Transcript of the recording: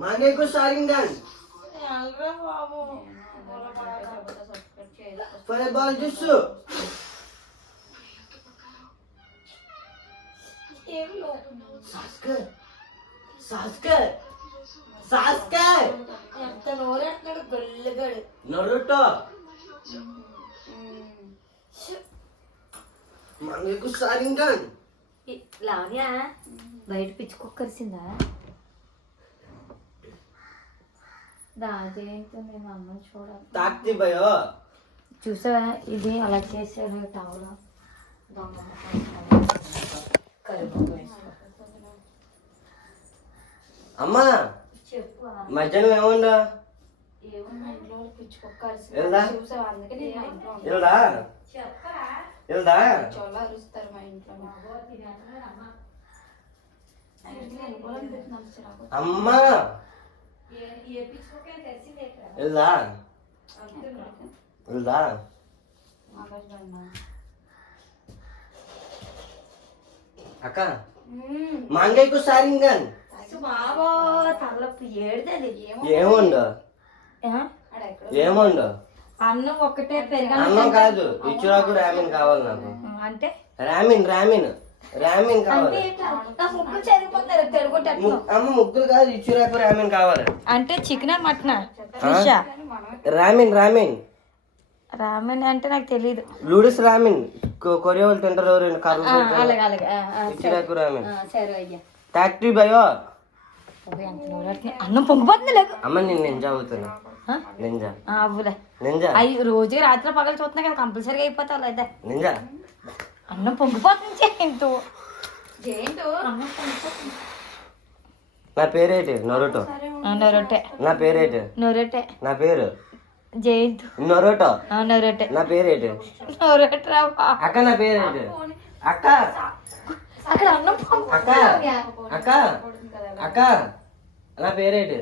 మాంగేకు సారింగాన్ football చూసు Sasuke Sasuke Sasuke ఎంత నోరేస్తున్నాడు గొల్లగాడు Naruto మాంగేకు సారింగాన్ లావ్య బయట పిచ్చుకొక్కరిసిందా దాజేంటో నేను అమ్మని చూడాలి తాక్తి భయో చూసా ఇది అలా చేసాడు టవల్ అమ్మా చెప్పు మధ్యాహ్నం ఏముందా ఏమన్నా ఇంట్లో పిచ్చుకొక్కరిసి వెళ్దా చూసా అందుకే నేను మా ఇంట్లో వెళ్దా చెప్పరా వెళ్దా చోళ అరుస్తారు మా ఇంట్లో అమ్మా వెళ్దా వెళ్దా అక్క మాంగైకు సారింగాన్ బాబో తలపు ఏడుదది ఏముండు ఏముండు అన్నం ఒక్కటే పెరగ అన్నం కాదు ఇచ్చురాకు రామిన్ కావాలి నాకు అంటే రామిన్ రామిన్ రామిన్ కావాలి ముగ్గులు చదివిపోతారు తెరుగుంటే అమ్మ ముగ్గులు కాదు ఇచ్చురాకు రామిన్ కావాలి అంటే చికెనా మటనా ఫిషా రామిన్ రామిన్ రామెన్ అంటే నాకు తెలియదు లూడిస్ రామిన్ కొరియా వాళ్ళు తింటారు రెండు కర్రలు అలాగే అలాగే ఇచ్చురాకు రామిన్ సరే అయ్యా ఫ్యాక్టరీ బయో అన్నం పొంగిపోతుంది లేదు అమ్మ నేను నింజా అవుతున్నా నింజా అవ్వలే నింజా అవి రోజు రాత్రి పగలు చూస్తున్నా కదా కంపల్సరీగా అయిపోతావు లేదా నింజా అన్నం పొంగిపోతుంది జయంతు నా పేరేటి నరుటో నొరొట్టె నా పేరేటి నొరొట్టె నా పేరు జయంతు నరుటో నొరొట్టె నా పేరేటి నొరొట్టె రావా అక్క నా పేరేటి అక్క అక్కడ అన్నం అక్క అక్క అక్క నా పేరేటి